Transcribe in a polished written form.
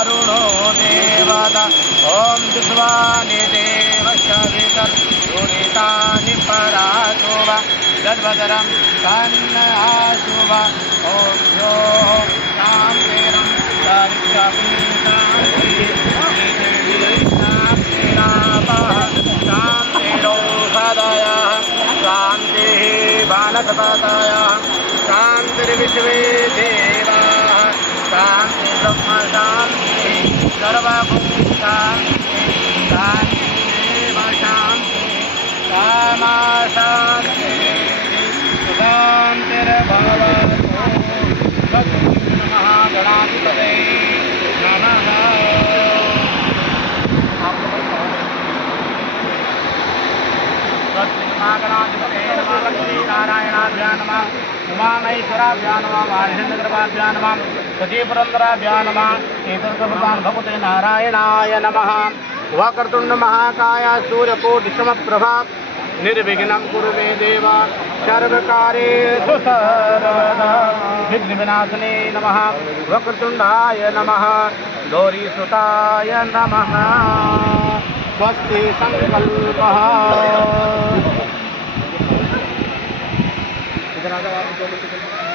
वरुणो देवता ॐ विश्वानि देवशवितर्दुरितानि पराशुभ यद्भद्रं तन्नाशुभ ॐ यो शान्तिरं शान्तिरोषधयः शान्तिः वनस्पतयः शान्तिर्विश्वे देवाः शान्ति ब्रह्म शान्ति सर्वभूतशान्ति शान्तिरेव शान्ति कामा शान्ति शान्तिर्भवतु महागणाधिपते नमः। महागणाधिपते नमः। लक्ष्मीनारायणाभ्यां नमः। उमामहेश्वराभ्यां नमः। वाणिज्यगर्भाभ्यां नमः। सजीपुरन्दराभ्यां नमः। एतत्सर्वदान् भगवते नारायणाय नमः। वक्रतुण्ड महाकाय सूर्यकोटिसमप्रभा निर्विघ्नं कुरु मे देव सर्वकार्येषु सर्वदा विघ्नविनाशने नमः। वक्रतुण्डाय नमः। गौरीसुताय नमः। स्वस्ति संकल्पः। इधर आ जाओ।